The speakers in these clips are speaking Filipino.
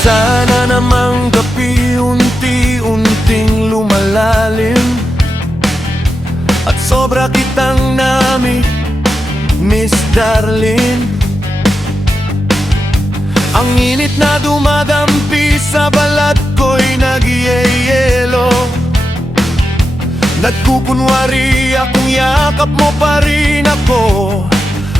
Sana namang gabi unti-unting lumalalim at sobra kitang miss darling. Ang init na dumadampi sa balat ko'y nagyeyelo. Nagkukunwari akong yakap mo pa rin ako.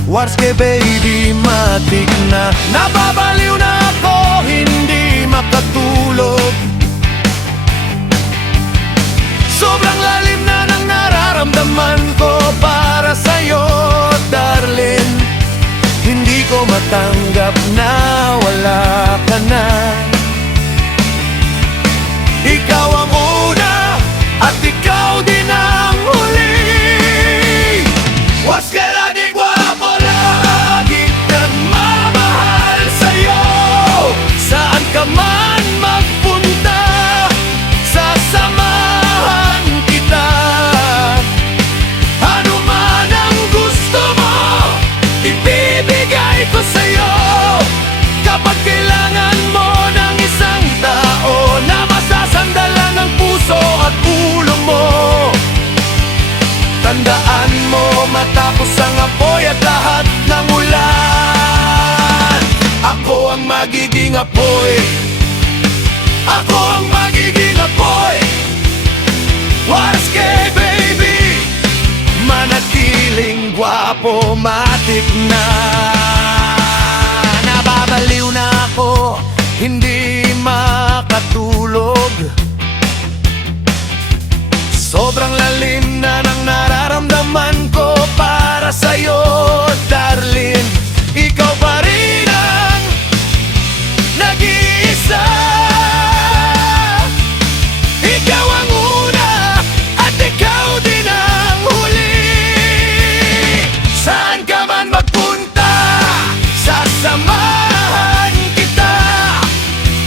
Warske baby, matik na. Nababaliw na ako, hindi makatulog. Sobrang lalim na ng nararamdaman ko para sa'yo, darling. Hindi ko matanggap na wala ka na. Ikaw ang una at ikaw din ang huli. Warske lagi guwapo, lagi nagmamahal sa'yo. Saan ka man magpunta, sasamahan kita. Ano man ang gusto mo, ibibigay ko sa'yo. Kapag kailangan mo ng isang tao na masasandalan ng puso at ulo mo, tandaan mo, matapos ang apoy at lahat ng ulan, ako ang magiging apoy. Ako ang magiging apoy. Warske baby, manatiling gwapo, matik na. Nababaliw na ako, hindi makatulog. Sobrang lalim na ng nararamdaman ko para sa'yo, darling. Ikaw pa rin ang nag-iisa. Ikaw ang una at ikaw din ang huli. Saan ka man magpunta, sasamahan kita.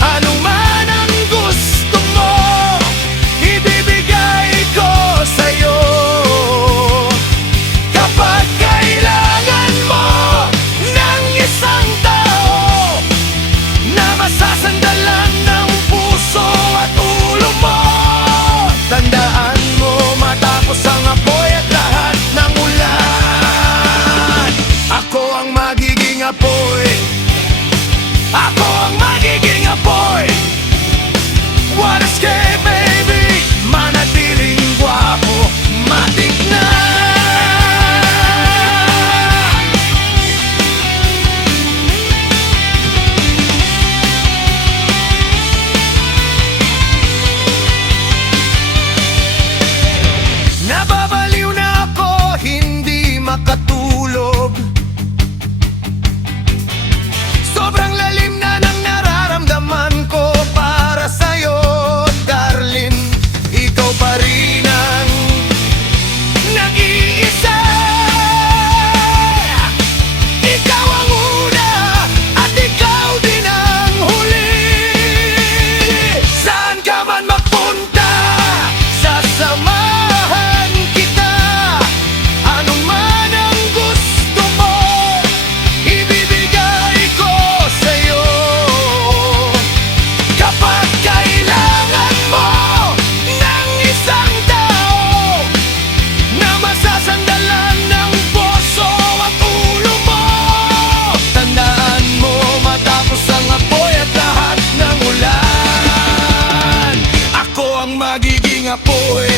Ano man ang gusto mo, ibibigay ko sa'yo. Kapag kailangan mo ng isang tao na masasandalan ng puso at ulo mo, tandaan mo, matapos ang apoy at lahat ng ulan, ako ang magiging apoy. Ako ang magiging apoy. Warske baby, manatiling gwapo, matik na. Nababaliw na ako, hindi makatulog. Sobrang lalim na ng nararamdaman ko para sa'yo, darling. Ikaw pa rin ang nag-iisa. Ikaw ang una at ikaw din ang huli. Saan ka man magpunta, sasamahan kita. Ano man ang gusto mo, ibibigay ko sa'yo. Kapag kailangan mo ng isang tao na masasandalan ng puso at ulo mo, tandaan mo, matapos ang apoy at lahat ng ulan, ako ang magiging apoy.